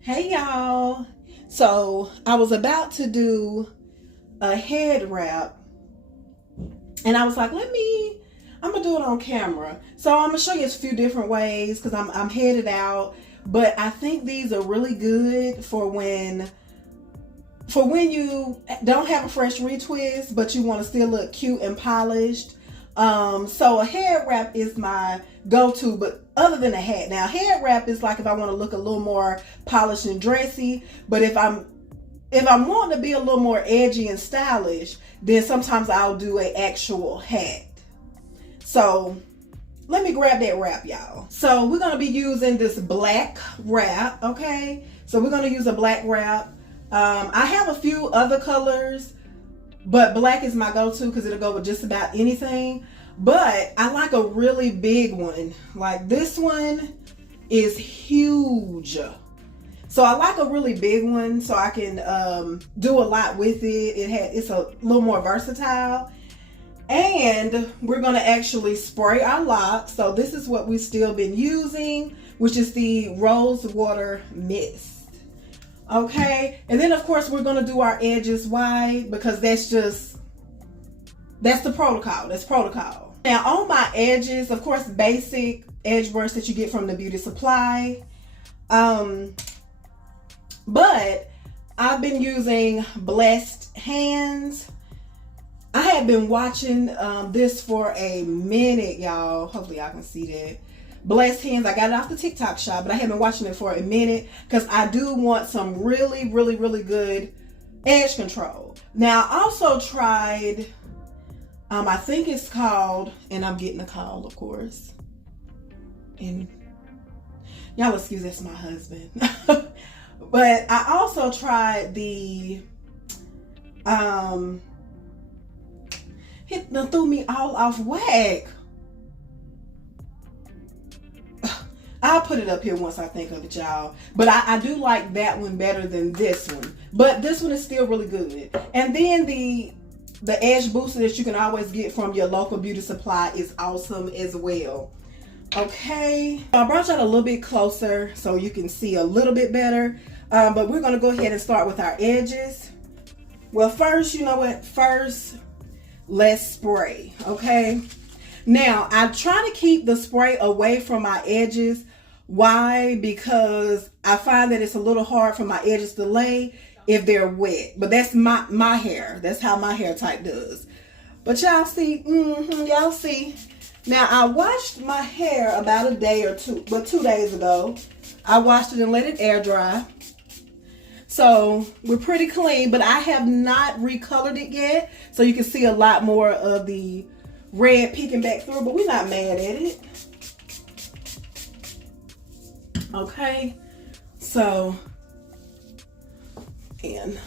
Hey y'all, so I was about to do a head wrap and I was like, I'm gonna do it on camera. So I'm gonna show you a few different ways because I'm headed out, but I think these are really good for when you don't have a fresh retwist but you want to still look cute and polished. So a head wrap is my go-to, but other than a hat. Now head wrap is like if I want to look a little more polished and dressy, but if I'm wanting to be a little more edgy and stylish, then sometimes I'll do an actual hat. So let me grab that wrap, y'all. So we're gonna be using this black wrap, okay? So we're gonna use a black wrap. I have a few other colors, but black is my go-to because it'll go with just about anything. But I like a really big one. Like this one is huge. So I like a really big one so I can do a lot with it. It's a little more versatile. And we're gonna actually spray our locks. So this is what we've still been using, which is the rose water mist. Okay, and then of course we're gonna do our edges wide because that's the protocol. That's protocol. Now on my edges, of course, basic edge brush that you get from the beauty supply. But I've been using Blessed Hands. I have been watching this for a minute, y'all. Hopefully y'all can see that. Blessed Hands. I got it off the TikTok shop, but I have been watching it for a minute because I do want some really, really, really good edge control. Now I also tried, I think it's called, and I'm getting a call, of course. And y'all excuse, that's my husband. But I also tried the, it done threw me all off whack. I'll put it up here once I think of it, y'all. But I do like that one better than this one. But this one is still really good. And then the edge booster that you can always get from your local beauty supply is awesome as well. Okay, I brought y'all a little bit closer so you can see a little bit better. But we're gonna go ahead and start with our edges. Well, first, you know what? First, let's spray, okay? Now, I try to keep the spray away from my edges. Why? Because I find that it's a little hard for my edges to lay if they're wet. But that's my hair. That's how my hair type does. But y'all see, y'all see. Now, I washed my hair about a day or two, but 2 days ago. I washed it and let it air dry. So we're pretty clean, but I have not recolored it yet. So you can see a lot more of the red peeking back through, but we're not mad at it. Okay, so, and,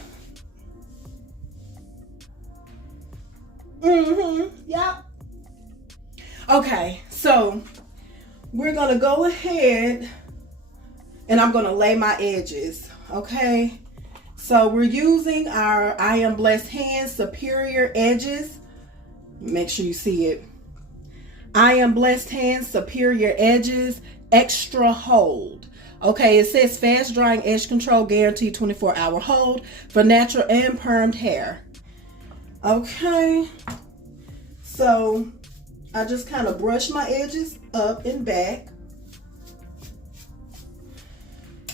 yeah. Okay, so we're gonna go ahead and I'm gonna lay my edges, okay? So we're using our I Am Blessed Hands Superior Edges. Make sure you see it. I Am Blessed Hands Superior Edges Extra Hold. Okay, it says fast drying edge control, guaranteed 24-hour hold for natural and permed hair. Okay, so I just kind of brush my edges up and back.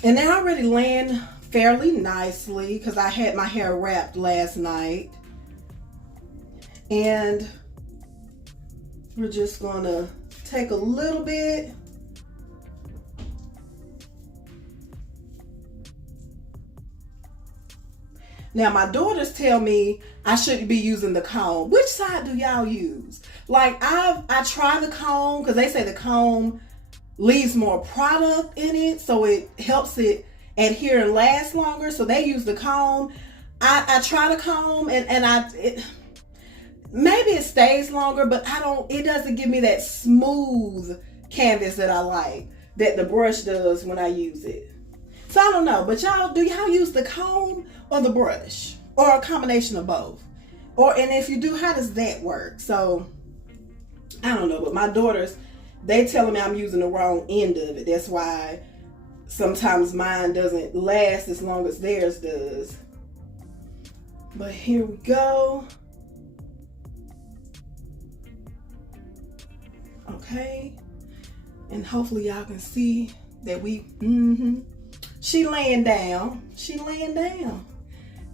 And they're already laying fairly nicely because I had my hair wrapped last night. And we're just gonna take a little bit . Now my daughters tell me I shouldn't be using the comb. Which side do y'all use? Like I try the comb because they say the comb leaves more product in it, so it helps it adhere and last longer. So they use the comb. I try the comb and maybe it stays longer, but it doesn't give me that smooth canvas that I like that the brush does when I use it. So I don't know, but y'all, do y'all use the comb or the brush, or a combination of both? And if you do, how does that work? So I don't know, but my daughters, they telling me I'm using the wrong end of it. That's why sometimes mine doesn't last as long as theirs does. But here we go. Okay, and hopefully y'all can see that she laying down. She laying down.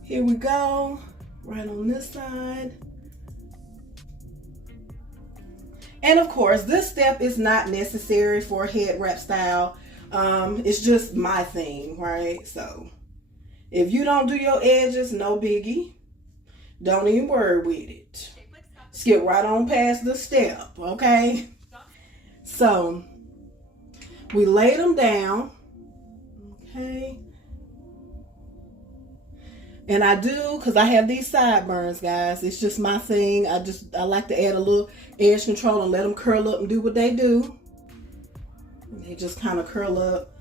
Here we go, right on this side. And of course, this step is not necessary for head wrap style. It's just my thing, right? So if you don't do your edges, no biggie. Don't even worry with it. Skip right on past the step, okay? So we laid them down, okay? And I do, because I have these sideburns, guys. It's just my thing. I like to add a little edge control and let them curl up and do what they do. And they just kind of curl up.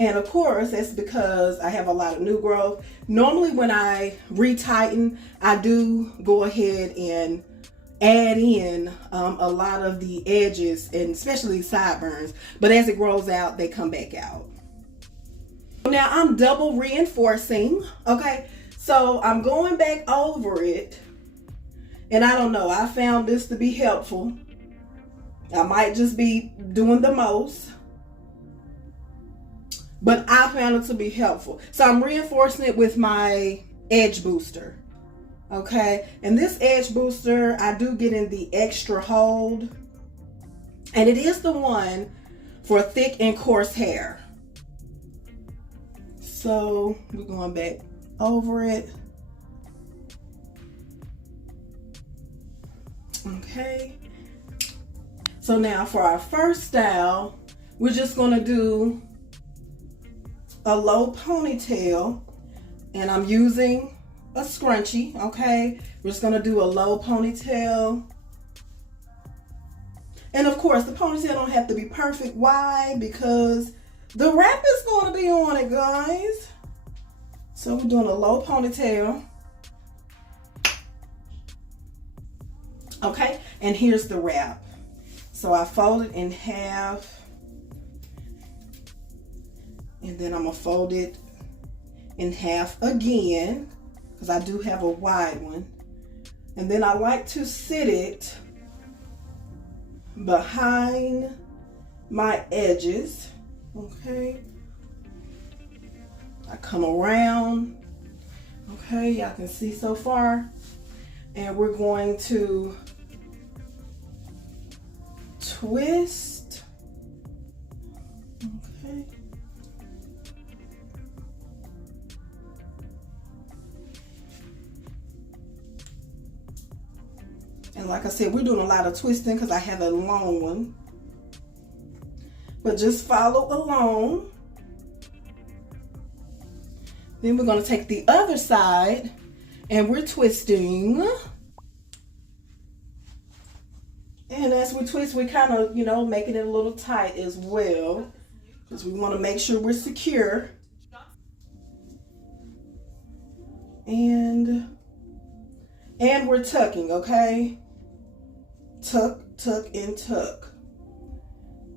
And of course, that's because I have a lot of new growth. Normally when I retighten, I do go ahead and add in a lot of the edges, and especially sideburns. But as it grows out, they come back out. Now I'm double reinforcing, okay? So I'm going back over it. And I don't know, I found this to be helpful. I might just be doing the most, but I found it to be helpful. So I'm reinforcing it with my edge booster. Okay, and this edge booster, I do get in the extra hold, and it is the one for thick and coarse hair. So we're going back over it. Okay, so now for our first style, we're just going to do a low ponytail, and I'm using a scrunchie, okay? We're just gonna do a low ponytail. And of course, the ponytail don't have to be perfect. Why? Because the wrap is gonna be on it, guys. So we're doing a low ponytail. Okay, and here's the wrap. So I fold it in half, and then I'm gonna fold it in half again, because I do have a wide one. And then I like to sit it behind my edges, okay? I come around, okay, y'all can see so far. And we're going to twist, okay? And like I said, we're doing a lot of twisting because I have a long one. But just follow along. Then we're going to take the other side and we're twisting. And as we twist, we kind of, you know, making it a little tight as well, because we want to make sure we're secure. And we're tucking, okay? Tuck, tuck, and tuck.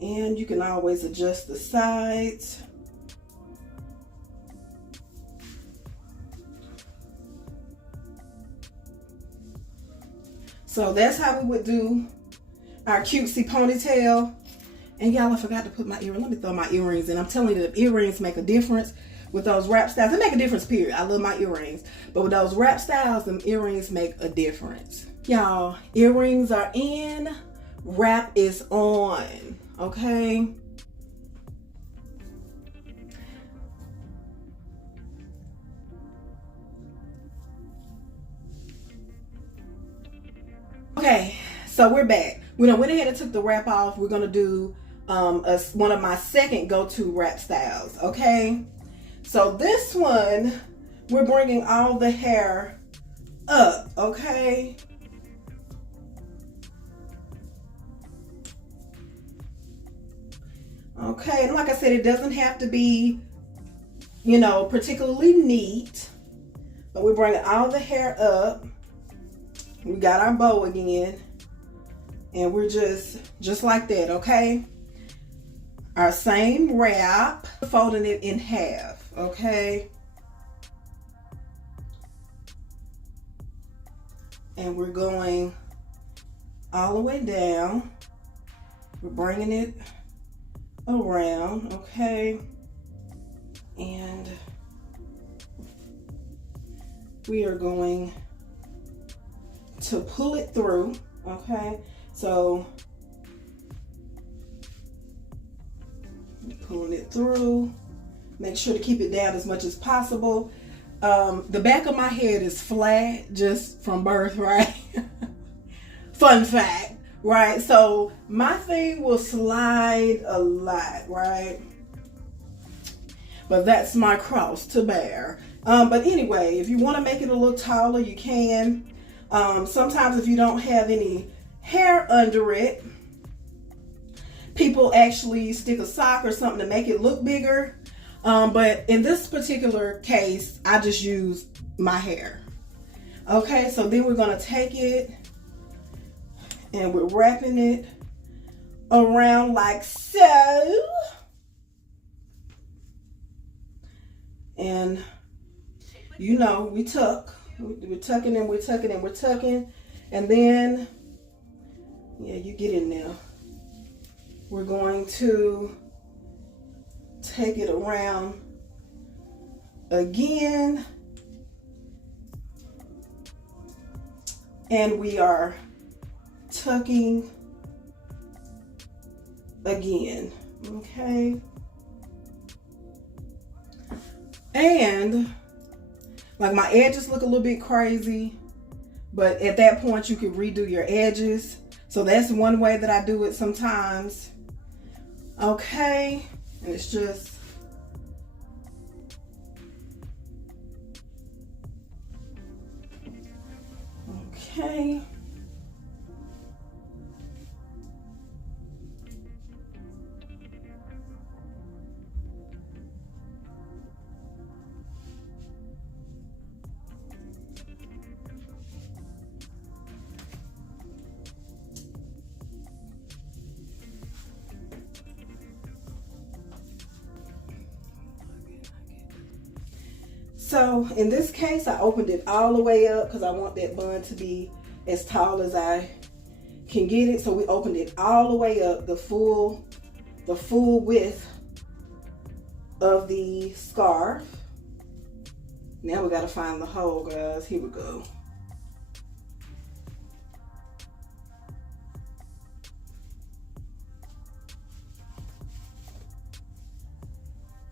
And you can always adjust the sides. So that's how we would do our cutesy ponytail. And y'all, I forgot to put my earring. Let me throw my earrings in. I'm telling you, the earrings make a difference with those wrap styles. They make a difference, period. I love my earrings. But with those wrap styles, them earrings make a difference. Y'all, earrings are in, wrap is on, okay? Okay, so we're back. We done went ahead and took the wrap off. We're gonna do one of my second go-to wrap styles, okay? So this one, we're bringing all the hair up, okay? Okay, and like I said, it doesn't have to be, you know, particularly neat, but we're bringing all the hair up. We got our bow again, and we're just like that, okay? Our same wrap, folding it in half, okay? And we're going all the way down. We're bringing it around, okay? And we are going to pull it through, okay? So pulling it through, make sure to keep it down as much as possible. The back of my head is flat just from birth, right? Fun fact, right? So my thing will slide a lot, right? But that's my cross to bear. But anyway, if you want to make it a little taller, you can. Sometimes if you don't have any hair under it, people actually stick a sock or something to make it look bigger. But in this particular case, I just use my hair. Okay, so then we're gonna take it and we're wrapping it around like so. And you know, we tuck. We're tucking and we're tucking and we're tucking. And then, yeah, you get in there. We're going to take it around again. And we are tucking again, okay? And like my edges look a little bit crazy, but at that point you could redo your edges. So that's one way that I do it sometimes. Okay, and it's just okay. So in this case, I opened it all the way up because I want that bun to be as tall as I can get it. So we opened it all the way up, the full width of the scarf. Now we got to find the hole, guys. Here we go.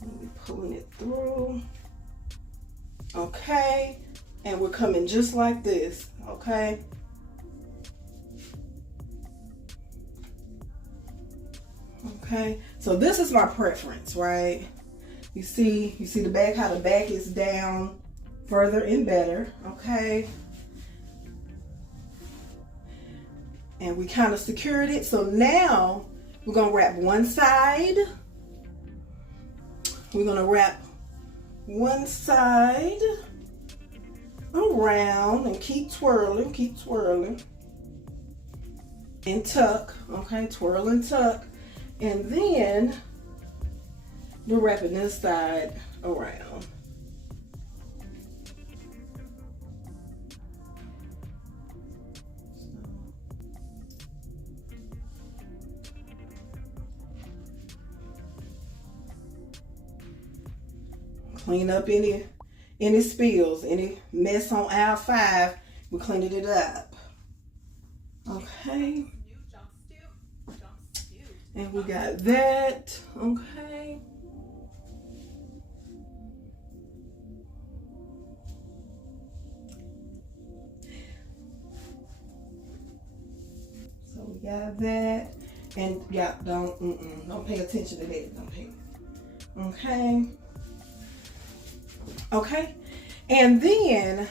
We're pulling it through. Okay, and we're coming just like this, okay? Okay, so this is my preference, right? You see the back, how the back is down further and better, okay? And we kind of secured it. So now we're gonna wrap one side. We're gonna wrap one side around and keep twirling and tuck, okay? Twirl and tuck. And then we're wrapping this side around. Clean up any spills, any mess on aisle 5, we're cleaning it up. Okay. And we got that, okay. So we got that. And yeah, don't pay attention to that. Don't pay. Okay. Okay, and then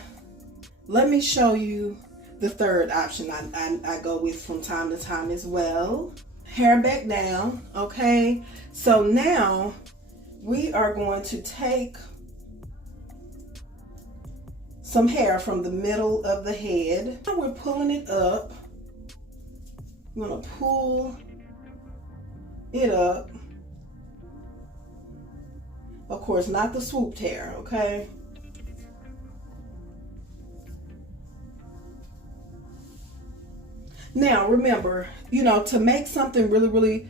let me show you the third option I go with from time to time as well. hair back down. Okay, so now we are going to take some hair from the middle of the head. Now we're pulling it up. I'm gonna pull it up. Of course, not the swooped hair, okay? Now, remember, you know, to make something really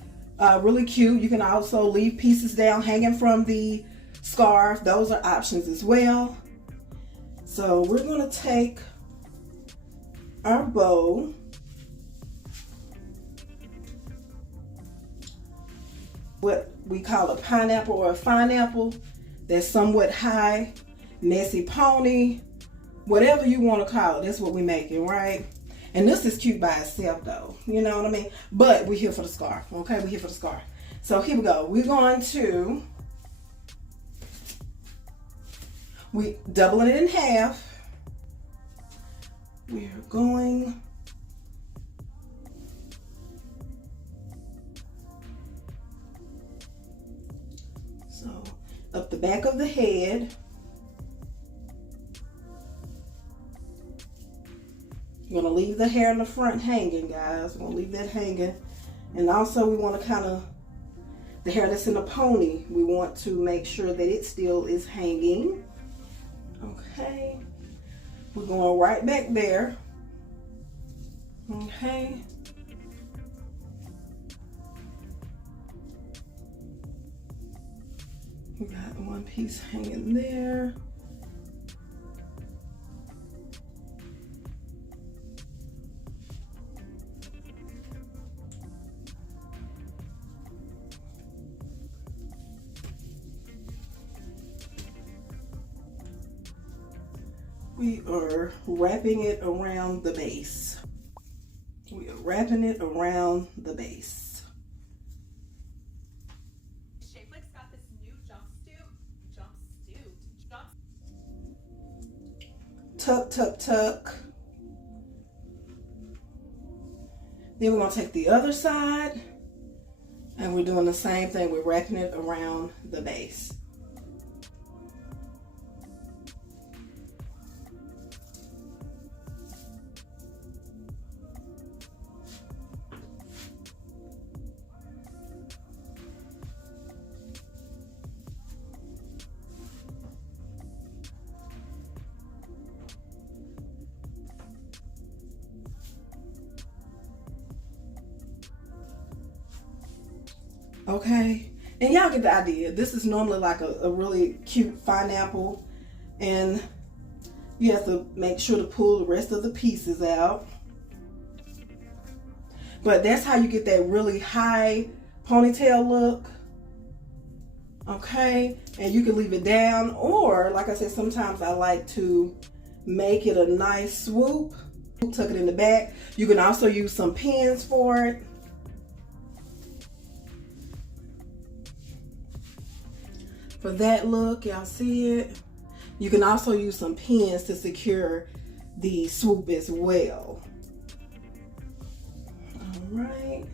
cute, you can also leave pieces down hanging from the scarf. Those are options as well. So we're gonna take our bow, what we call a pineapple or a pineapple, that's somewhat high, messy pony, whatever you want to call it. That's what we're making, right? And this is cute by itself though, you know what I mean? But we're here for the scarf, okay? We're here for the scarf. So here we go. We're going to, we doubling it in half. We're going so up the back of the head. We're gonna leave the hair in the front hanging, guys. We're gonna leave that hanging. And also we want to kind of, the hair that's in the pony, we want to make sure that it still is hanging. Okay. We're going right back there. Okay. We got one piece hanging there. We are wrapping it around the base. We are wrapping it around the base. Shapelik's got this new Tuck, tuck, tuck. Then we're gonna take the other side and we're doing the same thing. We're wrapping it around the base. Okay, and y'all get the idea. This is normally like a really cute pineapple, and you have to make sure to pull the rest of the pieces out. But that's how you get that really high ponytail look. Okay, and you can leave it down, or like I said, sometimes I like to make it a nice swoop, tuck it in the back. You can also use some pins for it. For that look, y'all see it? You can also use some pins to secure the swoop as well. All right.